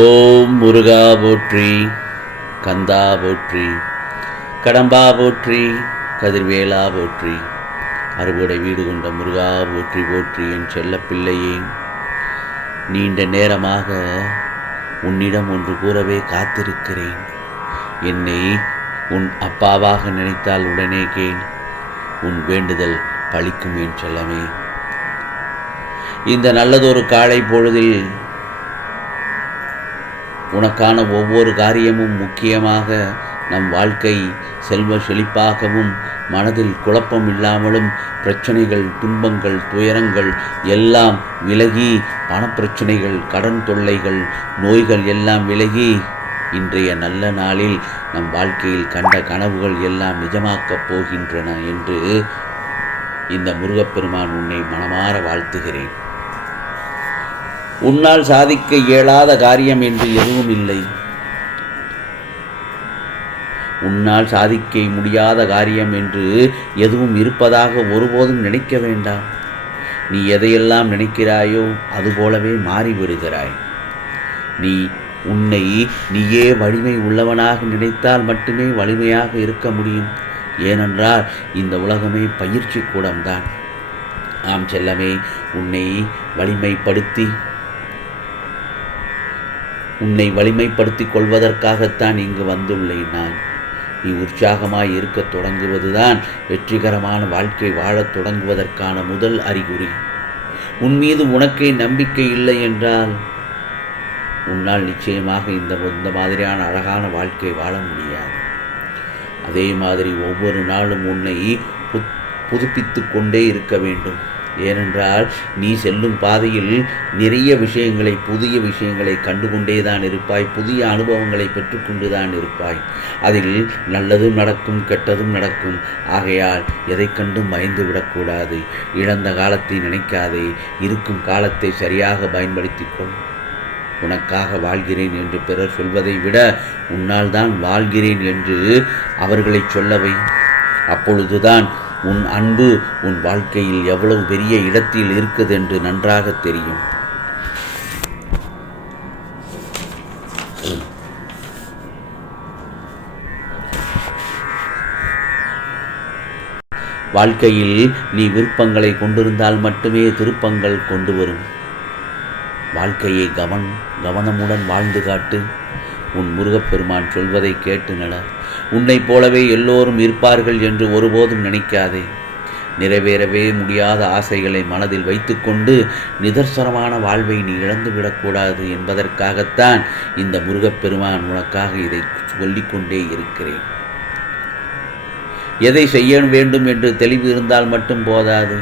ஓம் முருகா போற்றி, கந்தா போற்றி, கடம்பா போற்றி, கதிர்வேலா போற்றி, அறுபடை வீடு கொண்ட முருகா போற்றி போற்றி. என் செல்ல பிள்ளையே, நீண்ட நேரமாக உன்னிடம் ஒன்று கூறவே காத்திருக்கிறேன். என்னை உன் அப்பாவாக நினைத்தால் உடனே கேள், உன் வேண்டுதல் பலிக்கும் என் செல்லமே. இந்த நல்லதொரு காலை பொழுதில் உனக்கான ஒவ்வொரு காரியமும் முக்கியமாக நம் வாழ்க்கை செல்வ செழிப்பாகவும் மனதில் குழப்பம் இல்லாமலும் பிரச்சனைகள், துன்பங்கள், துயரங்கள் எல்லாம் விலகி, பணப்பிரச்சனைகள், கடன் தொல்லைகள், நோய்கள் எல்லாம் விலகி இன்றைய நல்ல நாளில் நம் வாழ்க்கையில் கண்ட கனவுகள் எல்லாம் நிஜமாக்கப் போகின்றன என்று இந்த முருகப்பெருமான் உன்னை மனமாற வாழ்த்துகிறேன். உன்னால் சாதிக்க இயலாத காரியம் என்று எதுவும் இல்லை. உன்னால் சாதிக்க முடியாத காரியம் என்று எதுவும் இருப்பதாக ஒருபோதும் நினைக்க வேண்டாம். நீ எதையெல்லாம் நினைக்கிறாயோ அதுபோலவே மாறிவிடுகிறாய். நீ உன்னை நீயே வலிமை உள்ளவனாக நினைத்தால் மட்டுமே வலிமையாக இருக்க முடியும். ஏனென்றால் இந்த உலகமே பயிற்சி கூடம்தான். ஆம் செல்லமே, உன்னை வலிமைப்படுத்திக் கொள்வதற்காகத்தான் இங்கு வந்துள்ளேன் நான். நீ உற்சாகமாய் இருக்கத் தொடங்குவதுதான் வெற்றிகரமான வாழ்க்கை வாழத் தொடங்குவதற்கான முதல் அறிகுறி. உன் மீது உனக்கே நம்பிக்கை இல்லை என்றால் உன்னால் நிச்சயமாக இந்த மாதிரியான அழகான வாழ்க்கை வாழ முடியாது. அதே மாதிரி ஒவ்வொரு நாளும் உன்னை புதுப்பித்து கொண்டே இருக்க வேண்டும். ஏனென்றால் நீ செல்லும் பாதையில் நிறைய விஷயங்களை, புதிய விஷயங்களை கண்டுகொண்டே தான் இருப்பாய். புதிய அனுபவங்களை பெற்றுக்கொண்டு தான் இருப்பாய். அதில் நல்லதும் நடக்கும், கெட்டதும் நடக்கும். ஆகையால் எதை கண்டும் பயந்து விடக்கூடாது. இழந்த காலத்தை நினைக்காதே. இருக்கும் காலத்தை சரியாக பயன்படுத்திக் கொள். உனக்காக வாழ்கிறேன் என்று பிறர் சொல்வதை விட உன்னால் தான் வாழ்கிறேன் என்று அவர்களை சொல்லவை. அப்பொழுதுதான் உன் அன்பு உன் வாழ்க்கையில் எவ்வளவு பெரிய இடத்தில் இருக்குது என்று நன்றாக தெரியும். வாழ்க்கையில் நீ விருப்பங்களை கொண்டிருந்தால் மட்டுமே திருப்பங்கள் கொண்டு வரும். வாழ்க்கையை கவனமுடன் வாழ்ந்து காட்டு. உன் முருகப்பெருமான் சொல்வதை கேட்டு நட. உன்னைப் போலவே எல்லோரும் இருப்பார்கள் என்று ஒருபோதும் நினைக்காதே. நிறைவேறவே முடியாத ஆசைகளை மனதில் வைத்துக்கொண்டு நிதர்சனமான வாழ்வை நீ இழந்துவிடக்கூடாது என்பதற்காகத்தான் இந்த முருகப்பெருமான் உனக்காக இதை சொல்லிக்கொண்டே இருக்கிறேன். எதை செய்ய வேண்டும் என்று தெளிவு இருந்தால் மட்டும் போதாது.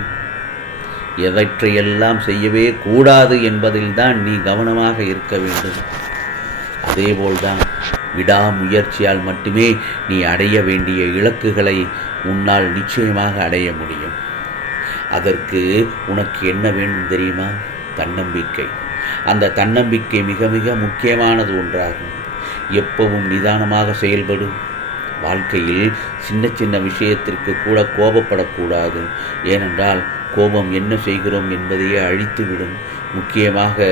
எவற்றையெல்லாம் செய்யவே கூடாது என்பதில்தான் நீ கவனமாக இருக்க வேண்டும். அதேபோல்தான் விடாமுயற்சியால் மட்டுமே நீ அடைய வேண்டிய இலக்குகளை உன்னால் நிச்சயமாக அடைய முடியும். அதற்கு உனக்கு என்ன வேண்டும் தெரியுமா? தன்னம்பிக்கை. அந்த தன்னம்பிக்கை மிக மிக முக்கியமானது ஒன்றாகும். எப்பவும் நிதானமாக செயல்படு. வாழ்க்கையில் சின்ன சின்ன விஷயத்திற்கு கூட கோபப்படக்கூடாது. ஏனென்றால் கோபம் என்ன செய்கிறோம் என்பதையே அழித்துவிடும். முக்கியமாக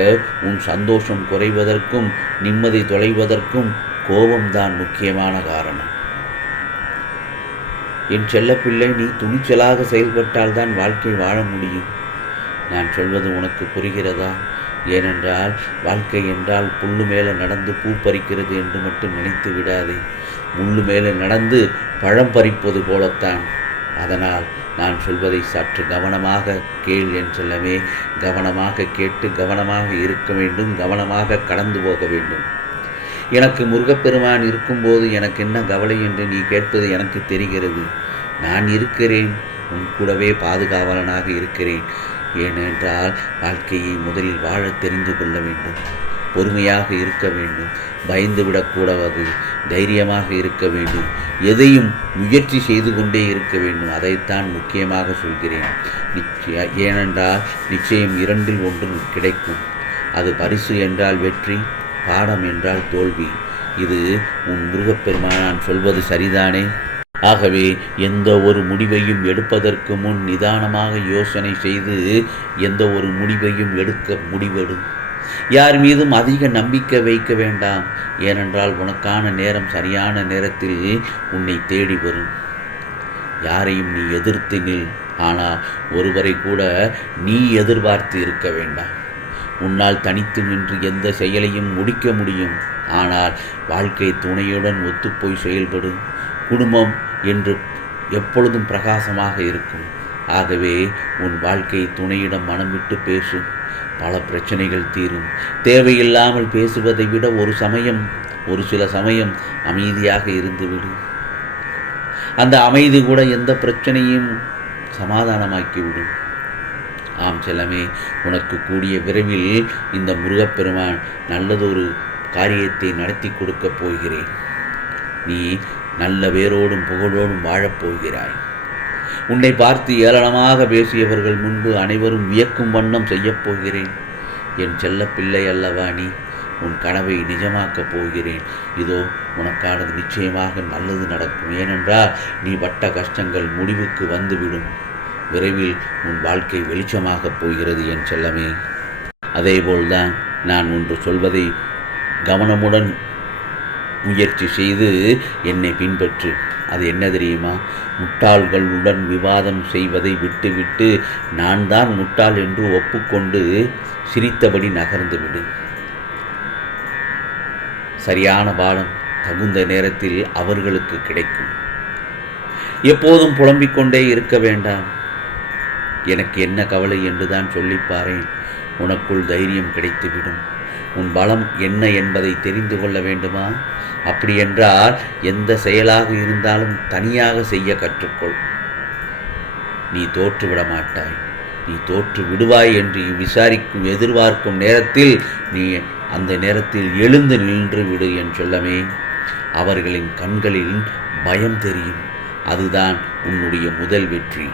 உன் சந்தோஷம் குறைவதற்கும் நிம்மதி தொலைவதற்கும் கோபம்தான் முக்கியமான காரணம். என் செல்லப்பிள்ளை, நீ துணிச்சலாக செயல்பட்டால்தான் வாழ்க்கை வாழ முடியும். நான் சொல்வது உனக்கு புரிகிறதா? ஏனென்றால் வாழ்க்கை என்றால் புல்லு மேலே நடந்து பூ பறிக்கிறது என்று மட்டும் நினைத்து விடாதே. முள்ளு மேலே நடந்து பழம் பறிப்பது போலத்தான். அதனால் நான் சொல்வதை சற்று கவனமாக கேள் என் செல்லமே. கவனமாக கேட்டு கவனமாக இருக்க வேண்டும். கவனமாக கடந்து போக வேண்டும். எனக்கு முருகப்பெருமான் இருக்கும்போது எனக்கு என்ன கவலை என்று நீ கேட்பது எனக்கு தெரிகிறது. நான் இருக்கிறேன், உன் கூடவே பாதுகாவலனாக இருக்கிறேன். ஏனென்றால் வாழ்க்கையை முதலில் வாழ தெரிந்து கொள்ள வேண்டும். பொறுமையாக இருக்க வேண்டும். பயந்து விடக்கூடாது. தைரியமாக இருக்க வேண்டும். எதையும் முயற்சி செய்து கொண்டே இருக்க வேண்டும். அதைத்தான் முக்கியமாக சொல்கிறேன். ஏனென்றால் நிச்சயம் இரண்டில் ஒன்று கிடைக்கும். அது பரிசு என்றால் வெற்றி, பாடம் என்றால் தோல்வி. இது உன் முருகப்பெருமான் சொல்வது சரிதானே? ஆகவே எந்த ஒரு முடிவையும் எடுப்பதற்கு முன் நிதானமாக யோசனை செய்து எந்த ஒரு முடிவையும் எடுக்க முடிவெடு. யார் மீதும் அதிக நம்பிக்கை வைக்க வேண்டாம். ஏனென்றால் உனக்கான நேரம் சரியான நேரத்தில் உன்னை தேடி வரும். யாரையும் நீ எதிர்த்து நில், ஆனால் ஒருவரை கூட நீ எதிர்பார்த்து இருக்க வேண்டாம். உன்னால் தனித்து நின்று எந்த செயலையும் முடிக்க முடியும். ஆனால் வாழ்க்கை துணையுடன் ஒத்துப்போய் செயல்படும். குடும்பம் என்று எப்பொழுதும் பிரகாசமாக இருக்கும். ஆகவே உன் வாழ்க்கை துணையிடம் மனம் விட்டு பேசு. பல பிரச்சனைகள் தீரும். தேவையில்லாமல் பேசுவதை விட ஒரு சில சமயம் அமைதியாக இருந்துவிடும். அந்த அமைதி கூட எந்த பிரச்சனையும் சமாதானமாக்கிவிடும். ஆம் செல்லமே, உனக்கு கூடிய விரைவில் இந்த முருகப்பெருமான் நல்லதொரு காரியத்தை நடத்தி கொடுக்கப் போகிறேன். நீ நல்ல வேரோடும் புகழோடும் வாழப்போகிறாய். உன்னை பார்த்து ஏளனமாக பேசியவர்கள் முன்பு அனைவரும் வியக்கும் வண்ணம் செய்யப்போகிறேன். என் செல்ல பிள்ளை அல்லவா நீ? உன் கனவை நிஜமாக்கப் போகிறேன். இதோ உனக்கானது நிச்சயமாக நல்லது நடக்கும். ஏனென்றால் நீ பட்ட கஷ்டங்கள் முடிவுக்கு வந்துவிடும். விரைவில் உன் வாழ்க்கை வெளிச்சமாகப் போகிறது என் செல்லமே. அதேபோல்தான் நான் ஒன்று சொல்வதை கவனமுடன் முயற்சி செய்து என்னை பின்பற்று. அது என்ன தெரியுமா? முட்டாள்களுடன் விவாதம் செய்வதை விட்டுவிட்டு நான் தான் முட்டாள் என்று ஒப்புக்கொண்டு சிரித்தபடி நகர்ந்துவிடு. சரியான பாடம் தகுந்த நேரத்தில் அவர்களுக்கு கிடைக்கும். எப்போதும் புலம்பிக் கொண்டே இருக்க வேண்டாம். எனக்கு என்ன கவலை என்றுதான் சொல்லிப்பாரேன். உனக்குள் தைரியம் கிடைத்துவிடும். உன் பலம் என்ன என்பதை தெரிந்து கொள்ள வேண்டுமா? அப்படியென்றால் எந்த செயலாக இருந்தாலும் தனியாக செய்ய கற்றுக்கொள். நீ தோற்றுவிட மாட்டாய். நீ தோற்று விடுவாய் என்று எதிர்பார்க்கும் நேரத்தில் நீ அந்த நேரத்தில் எழுந்து நின்று விடு என் செல்லமே. அவர்களின் கண்களில் பயம் தெரியும். அதுதான் உன்னுடைய முதல் வெற்றி.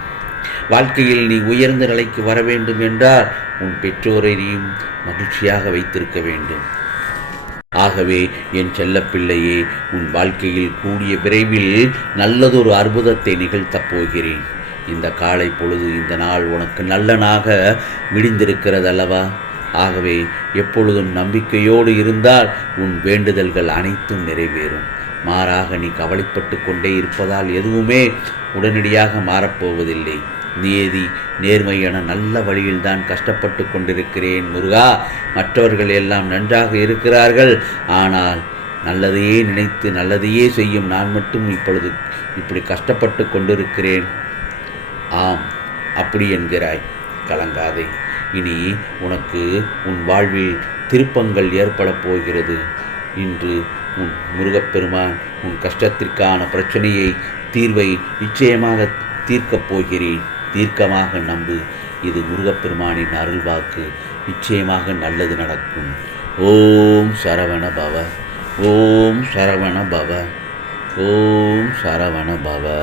வாழ்க்கையில் நீ உயர்ந்த நிலைக்கு வர வேண்டும் என்றால் உன் பெற்றோரையும் மகிழ்ச்சியாக வைத்திருக்க வேண்டும். ஆகவே என் செல்லப்பிள்ளையே, உன் வாழ்க்கையில் கூடிய விரைவில் நல்லதொரு அற்புதத்தை நிகழ்த்தப் போகிறேன். இந்த காலை பொழுது, இந்த நாள் உனக்கு நல்லனாக விடிந்திருக்கிறதல்லவா? ஆகவே எப்பொழுதும் நம்பிக்கையோடு இருந்தால் உன் வேண்டுதல்கள் அனைத்தும் நிறைவேறும். மாறாக நீ கவலைப்பட்டு கொண்டே இருப்பதால் எதுவுமே உடனடியாக மாறப்போவதில்லை. நீதி நேர்மை என நல்ல வழியில்தான் கஷ்டப்பட்டு கொண்டிருக்கிறேன் முருகா. மற்றவர்கள் எல்லாம் நன்றாக இருக்கிறார்கள். ஆனால் நல்லதையே நினைத்து நல்லதையே செய்யும் நான் மட்டும் இப்பொழுது இப்படி கஷ்டப்பட்டு கொண்டிருக்கிறேன். ஆம், அப்படி என்கிறாய். கலங்காதே. இனி உனக்கு உன் வாழ்வில் திருப்பங்கள் ஏற்படப் போகிறது. இன்று உன் முருகப்பெருமான் உன் கஷ்டத்திற்கான பிரச்சனையை தீர்வை நிச்சயமாக தீர்க்கப் போகிறேன். தீர்க்கமாக நம்பு. இது முருகப்பெருமானின் அருள்வாக்கு. நிச்சயமாக நல்லது நடக்கும். ஓம் சரவண பவ. ஓம் சரவண பவ. ஓம் சரவண பவ.